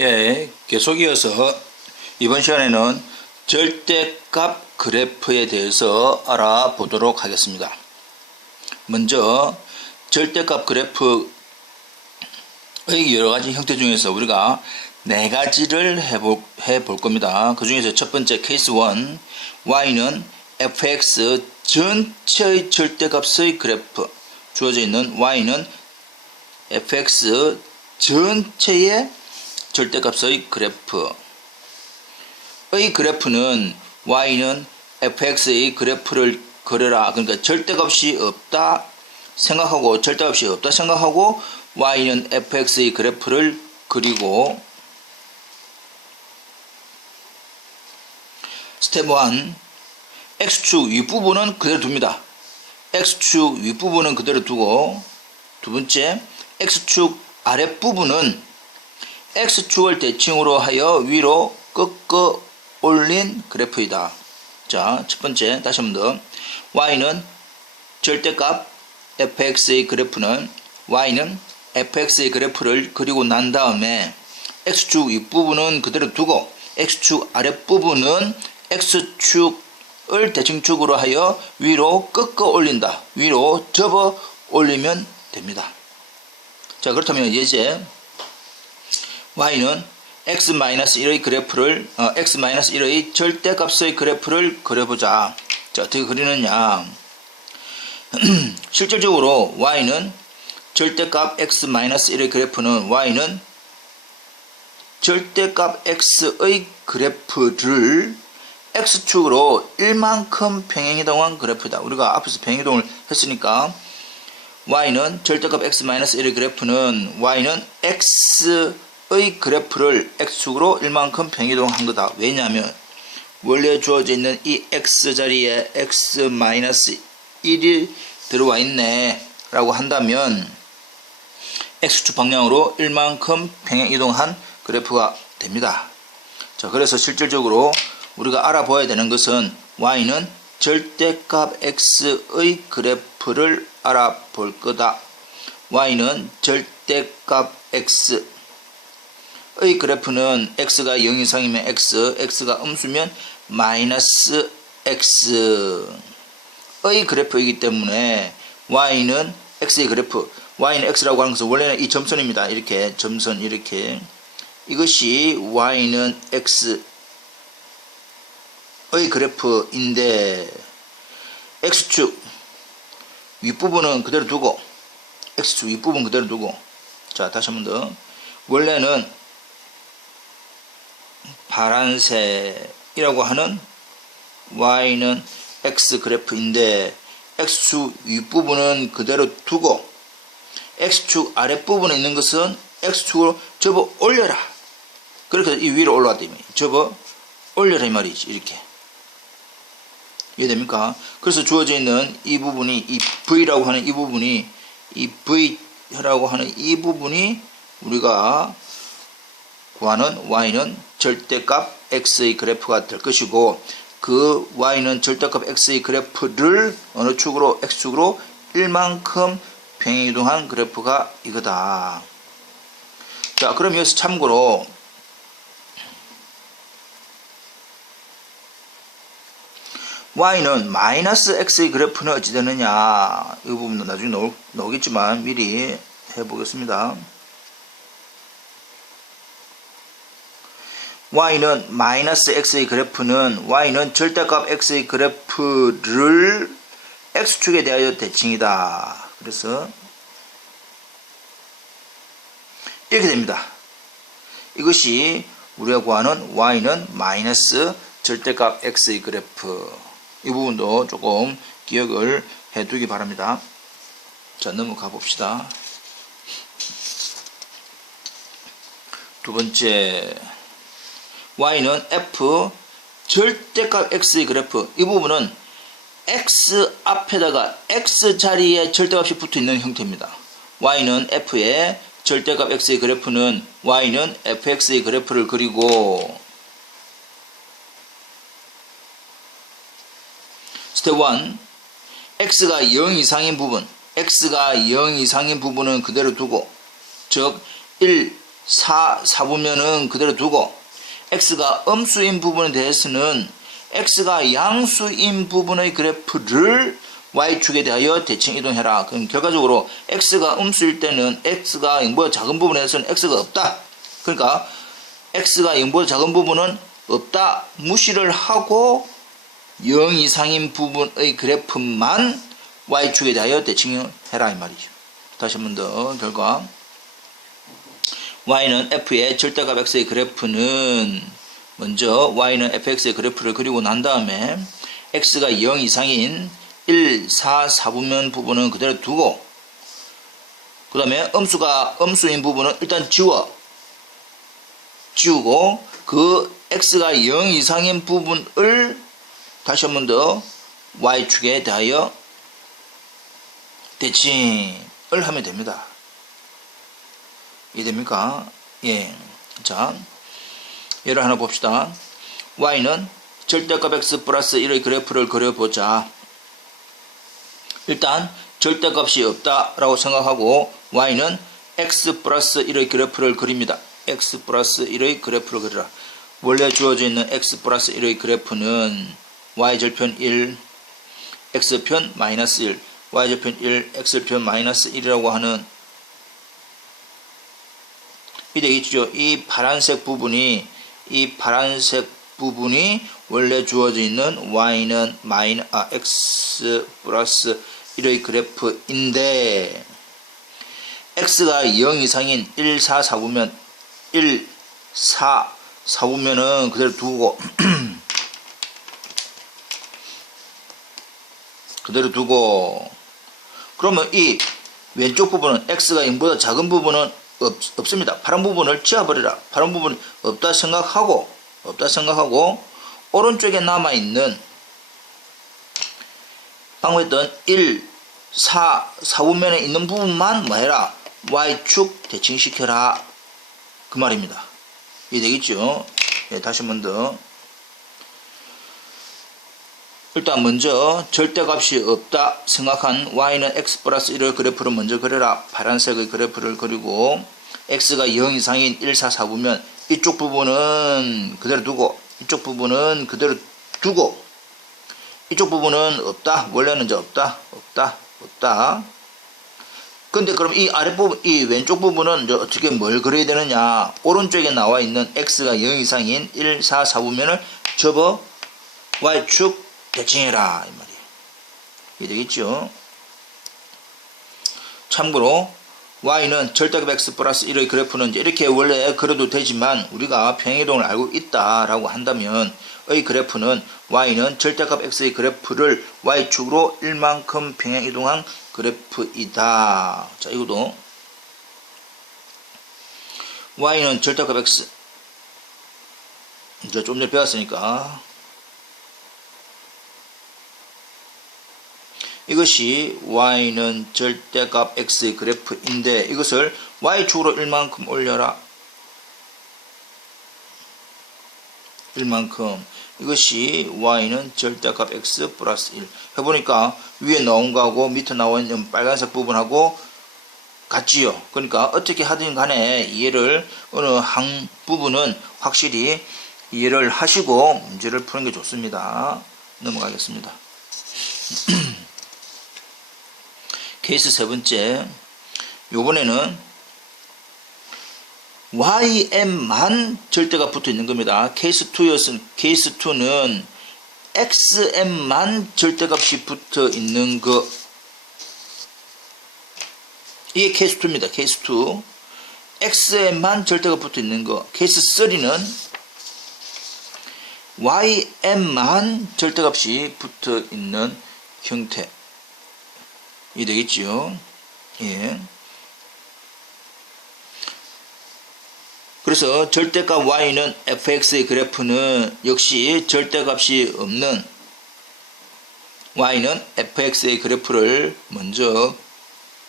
예, 계속 이어서 이번 시간에는 절대값 그래프에 대해서 알아보도록 하겠습니다. 먼저 절대값 그래프의 여러가지 형태 중에서 우리가 네 가지를 해볼 겁니다. 그 중에서 첫 번째 케이스 1, y는 fx 전체의 절대값의 그래프, 주어져 있는 y는 fx 전체의 절대값의 그래프의 그래프는 y는 fx의 그래프를 그려라. 그러니까 절대값이 없다 생각하고 절대값이 없다 생각하고 y는 fx의 그래프를 그리고 스텝 1 x축 윗부분은 그대로 둡니다. x축 윗부분은 그대로 두고 두 번째 x축 아랫부분은 x축을 대칭으로 하여 위로 꺾어 올린 그래프이다. 자, 첫 번째 다시 한 번 더. y는 절대값 fx의 그래프는 y는 fx의 그래프를 그리고 난 다음에 x축 윗부분은 그대로 두고 x축 아랫부분은 x축을 대칭축으로 하여 위로 꺾어 올린다. 위로 접어 올리면 됩니다. 자, 그렇다면 이제 y는 x-1의 그래프를 x-1의 절대값의 그래프를 그려보자. 자, 어떻게 그리느냐? 실질적으로 y는 절대값 x-1의 그래프는 y는 절대값 x의 그래프를 x축으로 1만큼 평행이동한 그래프다. 우리가 앞에서 평행이동을 했으니까 y는 절대값 x-1의 그래프는 y는 x의 그래프를 x축으로 1만큼 평행이동한 거다. 왜냐하면 원래 주어져 있는 이 x 자리에 x-1이 들어와 있네 라고 한다면 x축 방향으로 1만큼 평행이동한 그래프가 됩니다. 자, 그래서 실질적으로 우리가 알아봐야 되는 것은 y는 절대값 x의 그래프를 알아볼 거다. y는 절대값 x의 그래프는 x가 0 이상이면 x, x가 음수면 마이너스 x의 그래프이기 때문에 y는 x의 그래프, y는 x라고 하는 것은 원래는 이 점선입니다. 이렇게 점선 이렇게 이것이 y는 x의 그래프인데 x축 윗부분은 그대로 두고 x축 윗부분 그대로 두고 자, 다시 한 번 더. 원래는 파란색이라고 하는 y는 x 그래프인데 x축 윗부분은 그대로 두고 x축 아랫부분에 있는 것은 x축으로 접어 올려라. 그렇게 이 위로 올라왔다 이 말이에요. 접어 올려라 이 말이지. 이렇게 이해됩니까? 그래서 주어져 있는 이 부분이 이 v라고 하는 이 부분이 이 v라고 하는 이 부분이 우리가 구하는 y는 절대값 x의 그래프가 될 것이고 그 y는 절대값 x의 그래프를 어느 축으로 x축으로 1만큼 평행이동한 그래프가 이거다. 자, 그럼 여기서 참고로 y는 마이너스 x의 그래프는 어찌 되느냐? 이 부분도 나중에 나오겠지만 미리 해보겠습니다. y는 마이너스 x의 그래프는 y는 절대값 x의 그래프를 x축에 대하여 대칭이다. 그래서 이렇게 됩니다. 이것이 우리가 구하는 y는 마이너스 절대값 x의 그래프. 이 부분도 조금 기억을 해두기 바랍니다. 자, 넘어가 봅시다. 두 번째 y는 f 절대값 x의 그래프. 이 부분은 x 앞에다가 x 자리에 절대값이 붙어 있는 형태입니다. y는 f의 절대값 x의 그래프는 y는 fx의 그래프를 그리고 스텝 1 x가 0 이상인 부분 x가 0 이상인 부분은 그대로 두고 즉 1 4부면은 그대로 두고 x가 음수인 부분에 대해서는 x가 양수인 부분의 그래프를 y축에 대하여 대칭 이동해라. 그럼 결과적으로 x가 음수일 때는 x가 0보다 작은 부분에서는 x가 없다. 그러니까 x가 0보다 작은 부분은 없다. 무시를 하고 0 이상인 부분의 그래프만 y축에 대하여 대칭해라 이 말이죠. 다시 한 번 더 결과 y는 f의 절대값 x의 그래프는 먼저 y는 fx의 그래프를 그리고 난 다음에 x가 0 이상인 1, 4, 4부면 부분은 그대로 두고 그 다음에 음수인 부분은 일단 지우고 그 x가 0 이상인 부분을 다시 한 번 더 y축에 대하여 대칭을 하면 됩니다. 이해됩니까? 예. 자, 예를 하나 봅시다. y는 절대값 x 플러스 1의 그래프를 그려보자. 일단 절대값이 없다라고 생각하고 y는 x 플러스 1의 그래프를 그립니다. x 플러스 1의 그래프를 그리라. 원래 주어져 있는 x 플러스 1의 그래프는 y절편 1, x편 마이너스 1, y절편 1, x편 마이너스 1이라고 하는 이 되겠죠. 이 파란색 부분이 원래 주어져 있는 y는 x 플러스 1의 그래프인데 x가 0 이상인 1, 4, 4부면 1, 4, 4부면은 그대로 두고 그러면 이 왼쪽 부분은 x가 0보다 작은 부분은 없습니다. 파란 부분을 지워버리라. 파란 부분이 없다 생각하고 오른쪽에 남아있는 방금 했던 1, 4, 4부면에 있는 부분만 뭐 해라? y축 대칭시켜라. 그 말입니다. 이해되겠죠? 예, 다시 한 번 더. 일단 먼저 절대값이 없다 생각한 y는 x 플러스 1의 그래프를 먼저 그려라. 파란색의 그래프를 그리고 x가 0 이상인 1, 4, 4부면 이쪽 부분은 그대로 두고 이쪽 부분은 없다. 원래는 이제 없다. 근데 그럼 이 아랫부분, 이 왼쪽 부분은 이제 어떻게 뭘 그려야 되느냐? 오른쪽에 나와 있는 x가 0 이상인 1, 4, 4부면을 접어 y축 대칭해라 이 말이에요. 이해되겠죠? 참고로 y는 절대값 x 플러스 1의 그래프는 이제 이렇게 원래 그려도 되지만 우리가 평행이동을 알고 있다라고 한다면 의 그래프는 y는 절대값 x의 그래프를 y축으로 1만큼 평행이동한 그래프이다. 자, 이것도 y는 절대값 x 이제 좀 전에 배웠으니까 이것이 y는 절대값 x의 그래프인데 이것을 y축으로 1만큼 올려라. 1만큼. 이것이 y는 절대값 x 플러스 1. 해보니까 위에 나온 거하고 밑에 나와 있는 빨간색 부분하고 같지요. 그러니까 어떻게 하든 간에 이해를 어느 한 부분은 확실히 이해를 하시고 문제를 푸는 게 좋습니다. 넘어가겠습니다. 케이스 세 번째. 요번에는 ym만 절대가 붙어 있는 겁니다. 케이스 2는 xm만 절대값이 붙어 있는 거. 이게 케이스 2입니다. 케이스 2. xm만 절대가 붙어 있는 거. 케이스 3는 ym만 절대값이 붙어 있는 형태. 이 되겠지요. 예. 그래서 절대값 y는 fx의 그래프는 역시 절대값이 없는 y는 fx의 그래프를 먼저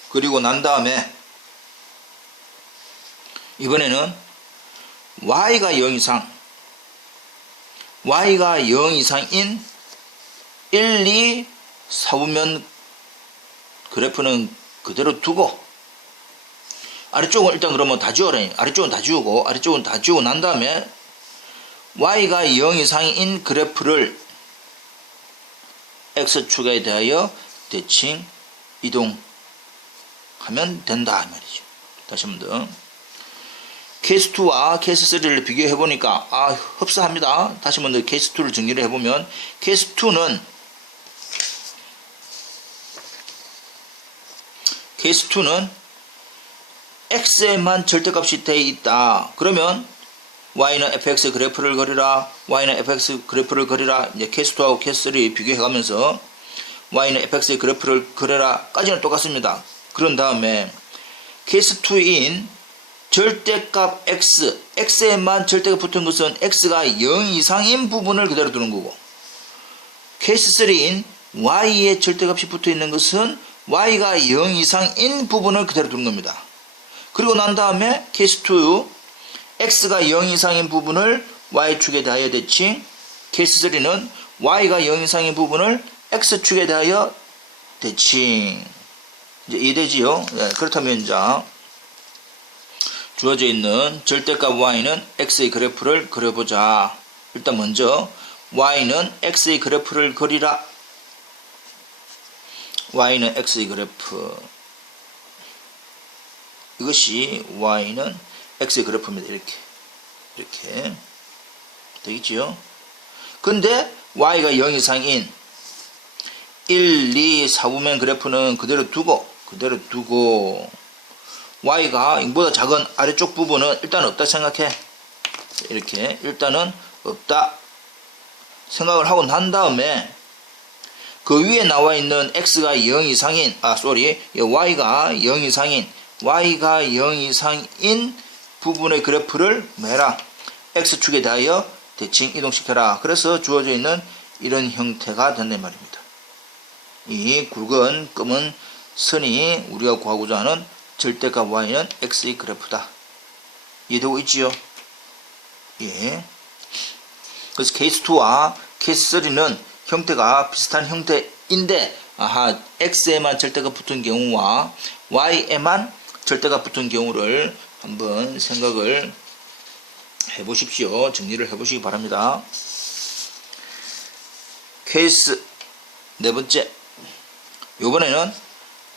그리고 난 다음에 이번에는 y가 0 이상인 1, 2, 4부면 그래프는 그대로 두고 아래쪽은 일단 그러면 다 지워라. 아래쪽은 다 지우고, 아래쪽은 다 지우고 난 다음에 y가 0 이상인 그래프를 x축에 대하여 대칭 이동하면 된다 이 말이죠. 다시 한 번 더. 케이스 2와 케이스 3를 비교해 보니까 흡사합니다. 다시 한 번 더 케이스 2를 정리를 해보면, 케이스 2는 x에만 절대값이 되어 있다. 그러면 y는 fx 그래프를 그리라, y는 fx 그래프를 그리라. 이제 케이스 2하고 케이스 3 비교해 가면서 y는 fx 그래프를 그려라 까지는 똑같습니다. 그런 다음에 케이스 2인 절대값 x에만 절대가 붙은 것은 x가 0 이상인 부분을 그대로 두는 거고, 케이스 3인 y에 절대값이 붙어 있는 것은 y가 0 이상인 부분을 그대로 두는 겁니다. 그리고 난 다음에 케이스 2 x가 0 이상인 부분을 y축에 대하여 대칭, 케이스 3는 y가 0 이상인 부분을 x축에 대하여 대칭. 이제 이해되지요? 네, 그렇다면 이제 주어져 있는 절대값 y는 x의 그래프를 그려보자. 일단 먼저 y는 x의 그래프를 그리라. y는 x의 그래프, 이것이 y는 x의 그래프입니다. 이렇게 되겠지요. 근데 y가 0 이상인 1, 2, 4분면 그래프는 그대로 두고 y가 0보다 작은 아래쪽 부분은 일단 없다 생각해. 이렇게 일단은 없다 생각을 하고 난 다음에 그 위에 나와 있는 x가 0 이상인 y가 0 이상인 부분의 그래프를 매라. x축에 대하여 대칭 이동시켜라. 그래서 주어져 있는 이런 형태가 된단 말입니다. 이 굵은 검은 선이 우리가 구하고자 하는 절대값 y는 x의 그래프다. 이해되고 있지요? 예. 그래서 케이스 2와 케이스 3는 형태가 비슷한 형태인데, x에만 절대가 붙은 경우와 y에만 절대가 붙은 경우를 한번 생각을 해보십시오. 정리를 해보시기 바랍니다. 케이스 네 번째, 요번에는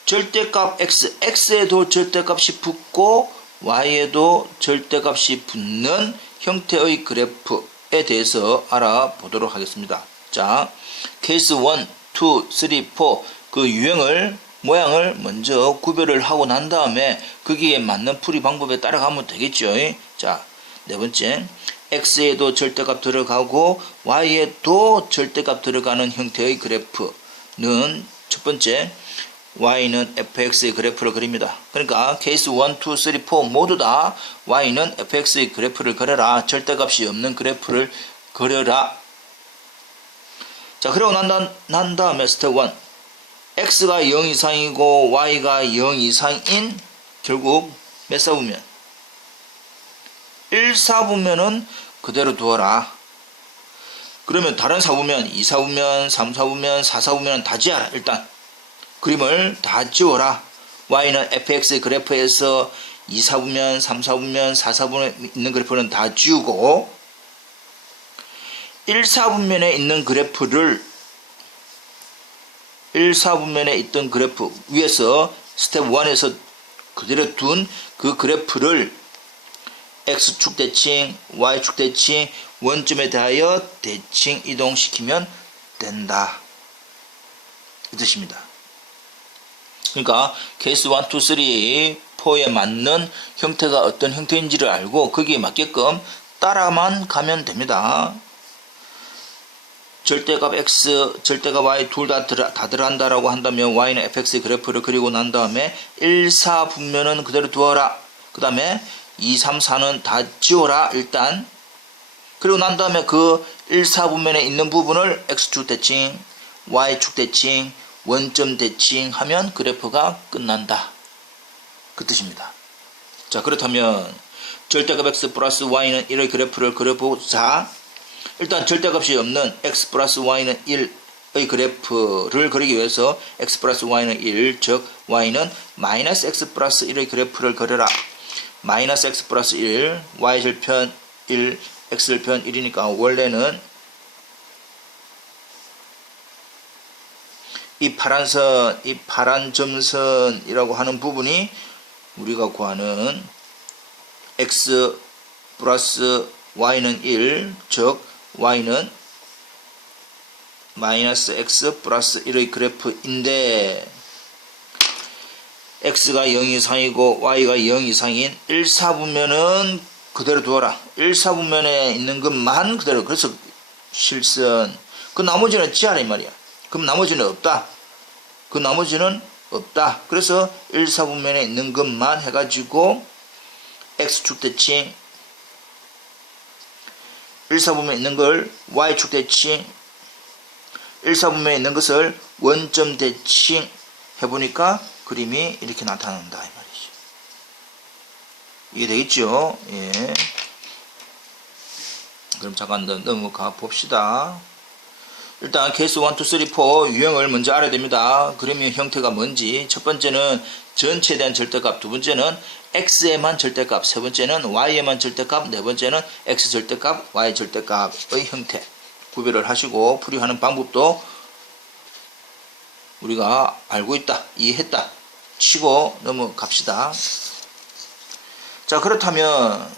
절대값 x에도 절대값이 붙고 y에도 절대값이 붙는 형태의 그래프에 대해서 알아보도록 하겠습니다. 자, 케이스 1, 2, 3, 4 그 모양을 먼저 구별을 하고 난 다음에 거기에 맞는 풀이 방법에 따라가면 되겠죠. 자, 네 번째, x에도 절대값 들어가고 y에도 절대값 들어가는 형태의 그래프는 첫 번째, y는 fx의 그래프를 그립니다. 그러니까 케이스 1, 2, 3, 4 모두 다 y는 fx의 그래프를 그려라. 절대값이 없는 그래프를 그려라. 자, 그러고 난 다음에 스텝 1, x가 0 이상이고 y가 0 이상인 결국 몇 사분면? 1사분면은 그대로 두어라. 그러면 다른 사분면, 2사분면, 3사분면, 4사분면은 다 지어라. 일단 그림을 다 지워라. y는 fx의 그래프에서 2사분면, 3사분면, 4사분면 있는 그래프는 다 지우고 1사분면에 있는 그래프를 1사분면에 있던 그래프 위에서 스텝 1에서 그대로 둔 그 그래프를 x축 대칭, y축 대칭, 원점에 대하여 대칭 이동시키면 된다. 이 뜻입니다. 그러니까 케이스 1, 2, 3, 4에 맞는 형태가 어떤 형태인지를 알고 거기에 맞게끔 따라만 가면 됩니다. 절대값 x, 절대값 y 둘 다 들어간다라고 한다면 y는 fx의 그래프를 그리고 난 다음에 1, 4 분면은 그대로 두어라. 그 다음에 2, 3, 4는 다 지워라. 일단 그리고 난 다음에 그 1, 4 분면에 있는 부분을 x축 대칭, y축 대칭, 원점 대칭 하면 그래프가 끝난다. 그 뜻입니다. 자, 그렇다면 절대값 x 플러스 y는 1의 그래프를 그려보자. 일단 절대값이 없는 x 플러스 y는 1 그래프를 그리기 위해서 x 플러스 y는 1, 즉 y는 마이너스 x 플러스 1의 그래프를 그려라. 마이너스 x 플러스 1, y 절편 1, x 절편 1이니까 원래는 이 파란 선, 이 파란 점선이라고 하는 부분이 우리가 구하는 x 플러스 y는 1, 즉 y는 마이너스 x 플러스 1의 그래프인데 x가 0 이상이고 y가 0 이상인 1사분면은 그대로 두어라. 1사분면에 있는 것만 그대로. 그래서 실선. 그 나머지는 지하라 이 말이야. 그럼 나머지는 없다. 그 나머지는 없다. 그래서 1사분면에 있는 것만 해가지고 x축 대칭 1사분면에 있는 걸 y축 대칭 1사분면에 있는 것을 원점 대칭 해보니까 그림이 이렇게 나타난다 이 말이죠. 이해되겠죠? 예. 그럼 잠깐 넘어가 봅시다. 일단 케이스 1, 2, 3, 4 유형을 먼저 알아야 됩니다. 그림의 형태가 뭔지. 첫 번째는 전체에 대한 절대값, 두 번째는 x에만 절대값, 세 번째는 y에만 절대값, 네 번째는 x 절대값, y 절대값의 형태 구별을 하시고 풀이하는 방법도 우리가 알고 있다, 이해했다 치고 넘어갑시다. 자, 그렇다면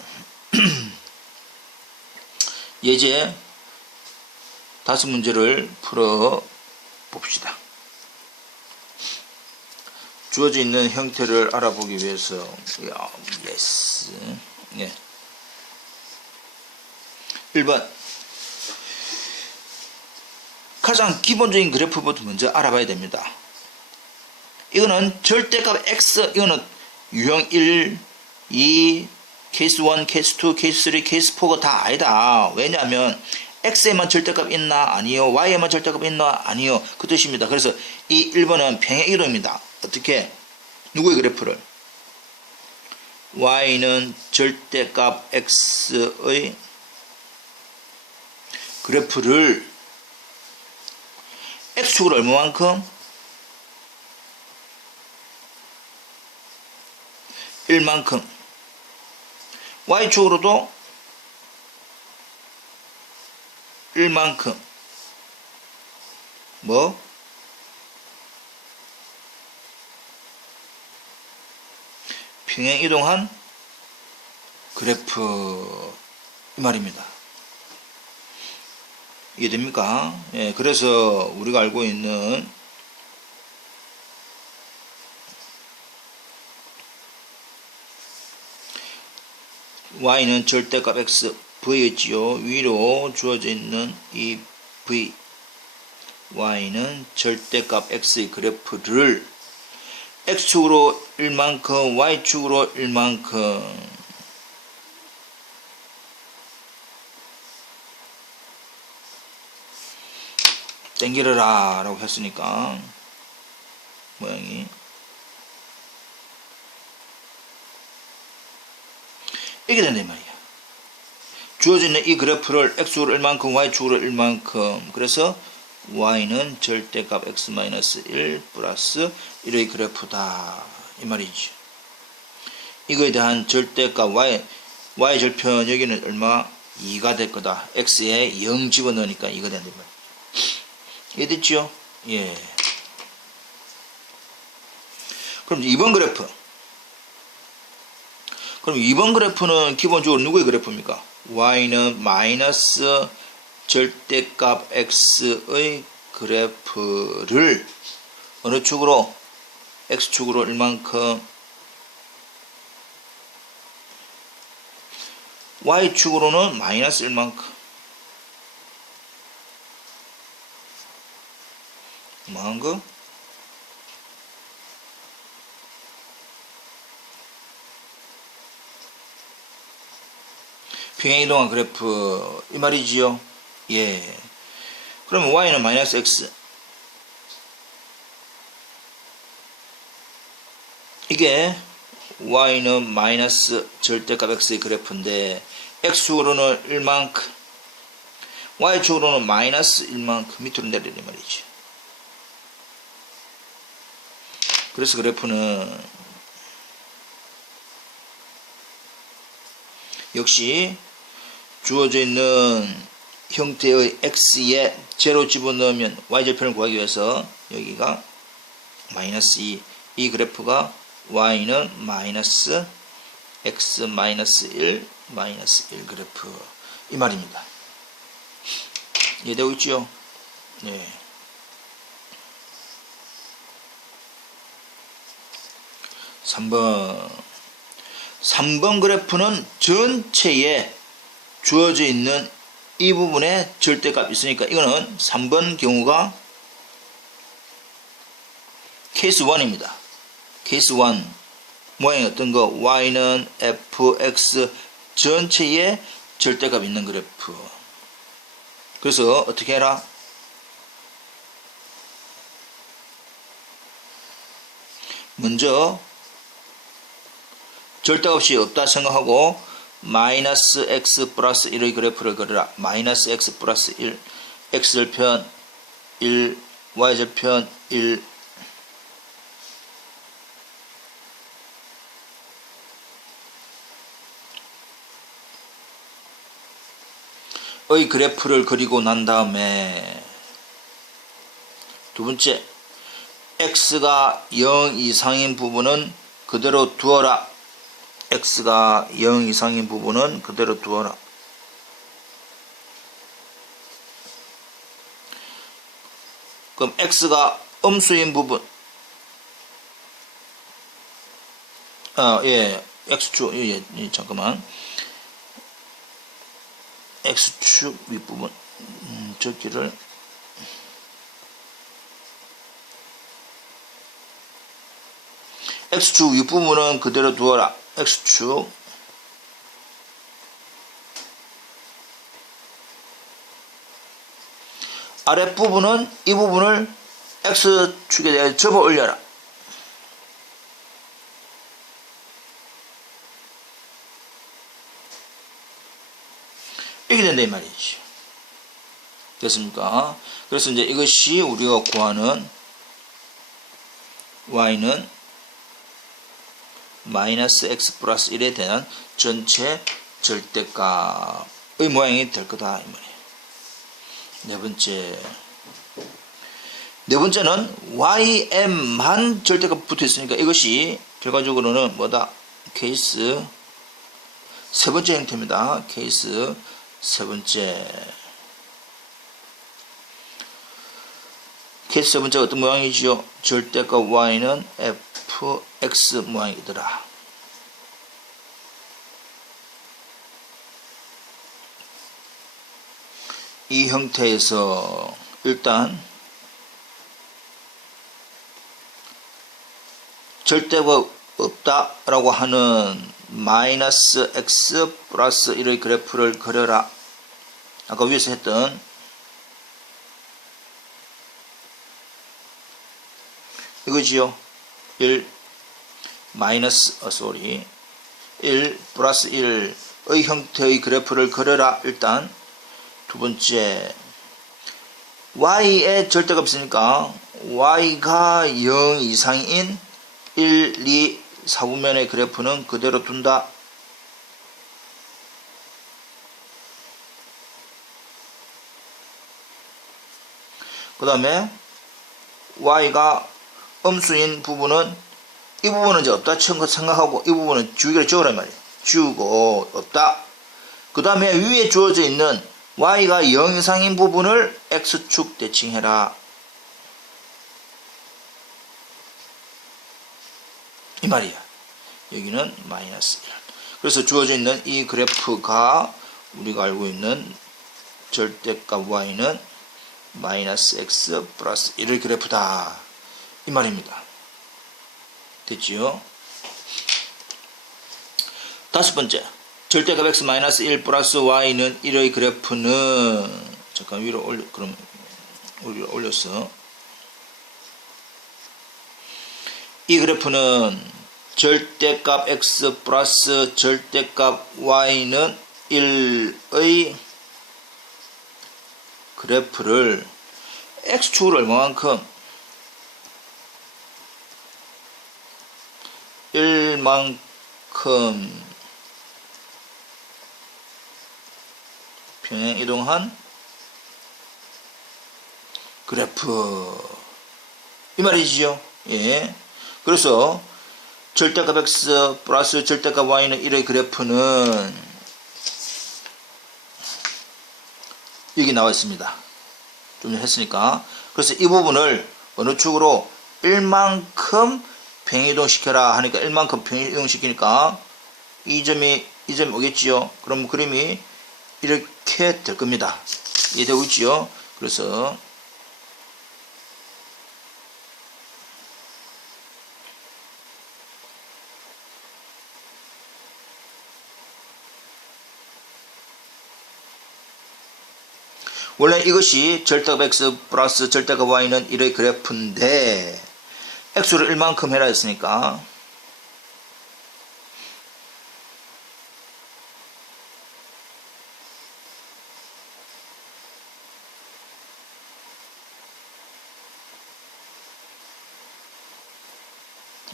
예제 5문제를 풀어 봅시다. 주어져 있는 형태를 알아보기 위해서 예스. 예. 1번 가장 기본적인 그래프부터 먼저 알아봐야 됩니다. 이거는 절대값 x, 이거는 유형 1, 2, 케이스 1, 케이스 2, 케이스 3, 케이스 4가 다 아니다. 왜냐하면 x에만 절대값 있나? 아니요. y에만 절대값 있나? 아니요. 그 뜻입니다. 그래서 이 1번은 평행 이동입니다. 어떻게? 누구의 그래프를? y는 절대값 x의 그래프를 x축으로 얼마만큼? 1만큼. y축으로도 1만큼. 뭐? 평행 이동한 그래프 이 말입니다. 이해됩니까? 예, 그래서 우리가 알고 있는 y는 절대값 x v였지요. 위로 주어져 있는 이 v y는 절대값 x의 그래프를 x축으로 1만큼 y축으로 1만큼 땡기르라 라고 했으니까 모양이 이렇게 된단 말이야. 주어져 있는 이 그래프를 x축으로 1만큼 y축으로 1만큼 그래서 y는 절대값 x-1 플러스 1의 그래프다 이 말이죠. 이거에 대한 절대값 y 절편 여기는 얼마? 2가 될 거다. x에 0 집어넣으니까 2가 된단 말이야. 이해됐죠? 예. 그럼 2번 그래프. 그럼 2번 그래프는 기본적으로 누구의 그래프입니까? y는 마이너스 절대값 x의 그래프를 어느 축으로? x축으로 1만큼 y축으로는 마이너스 1만큼 뭐한 거? 평행이동한 그래프 이 말이지요. 예. 그러면 y는 마이너스 x 이게 y는 마이너스 절대값 x의 그래프인데 x축으로는 1만큼 y축으로는 마이너스 1만큼 밑으로 내리는 말이죠. 그래서 그래프는 역시 주어져 있는 형태의 x에 제로 집어넣으면 y절편을 구하기 위해서 여기가 마이너스 2, 이 그래프가 y는 마이너스 x 마이너스 1 마이너스 1 그래프 이 말입니다. 이해되고 있죠? 네. (3번) 3번 그래프는 전체에 주어져 있는 이 부분에 절대값이 있으니까 이거는 3번 경우가 케이스 1입니다. 케이스 1 모양이 어떤 거? y는 fx 전체에 절대값이 있는 그래프. 그래서 어떻게 해라? 먼저 절대값이 없다 생각하고 마이너스 x 플러스 1의 그래프를 그려라. 마이너스 x 플러스 1 x절편 1 y절편 1 의 그래프를 그리고 난 다음에 두 번째 x가 0 이상인 부분은 그대로 두어라. x가 0 이상인 부분은 그대로 두어라. 그럼 x가 음수인 부분 x축 잠깐만 x축 윗부분 적기를 x축 윗부분은 그대로 두어라. x축 아랫부분은 이 부분을 x축에 대해 접어 올려라. 이렇게 된다 이 말이죠. 됐습니까? 그래서 이제 이것이 우리가 구하는 y는 마이너스 x 플러스 1에 대한 전체 절대값의 모양이 될 거다 이 말이에요. 네 번째는 ym만 절대값 붙어 있으니까 이것이 결과적으로는 뭐다? 케이스 세 번째 형태입니다. 케이스 세 번째. 케이스 세 번째가 어떤 모양이지요? 절대값 y는 fx 모양이더라. 이 형태에서 일단 절대값 없다라고 하는 마이너스 x 플러스 1의 그래프를 그려라. 아까 위에서 했던 이거지요. 1 플러스 1의 형태의 그래프를 그려라. 일단 두 번째 y의 절대값 있으니까 y가 0 이상인 1, 2, 4분면의 그래프는 그대로 둔다. 그 다음에 y가 음수인 부분은 이 부분은 이제 없다 생각하고 이 부분은 주기를 지우란 말이에요. 지우고 없다. 그 다음에 위에 주어져 있는 y가 0 이상인 부분을 x축 대칭해라. 이 말이야. 여기는 마이너스 1. 그래서 주어져 있는 이 그래프가 우리가 알고 있는 절대값 y는 마이너스 x 플러스 1의 그래프다. 이 말입니다. 됐지요? 다섯 번째. 절대값 x 마이너스 1 플러스 y는 1의 그래프는 잠깐 위로 올렸어. 이 그래프는 절대값 x 플러스 절대값 y는 1의 그래프를 x축을 얼마만큼 1만큼 평행 이동한 그래프 이 말이지요. 예. 그래서 절대값 x 플러스 절대값 y는 1의 그래프는 여기 나와 있습니다. 좀 전에 했으니까. 그래서 이 부분을 어느 축으로 1만큼 평행이동 시켜라 하니까 1만큼 평행이동 시키니까 이 점이 오겠지요. 그럼 그림이 이렇게 될 겁니다. 이해되고 있지요. 그래서 원래 이것이 절대값 x 플러스 절대값 y는 1의 그래프인데 x를 1만큼 해라 했으니까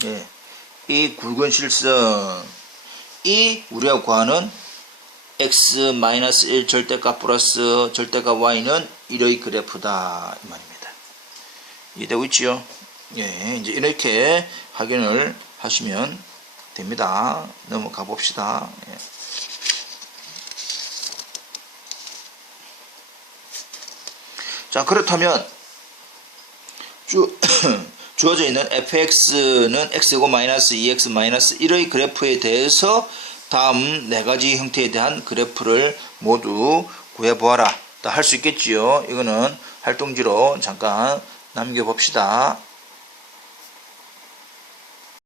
예, 이 굵은 실선 이 우리가 구하는 x-1 절대값 플러스 절대값 y는 1의 그래프다 이 말입니다. 이해되고 있지요? 예, 이제 이렇게 확인을 하시면 됩니다. 넘어가 봅시다. 예. 자, 그렇다면 주어져 있는 fx는 x고 마이너스 2x 마이너스 1의 그래프에 대해서 다음 네 가지 형태에 대한 그래프를 모두 구해보아라. 할 수 있겠지요. 이거는 활동지로 잠깐 남겨봅시다.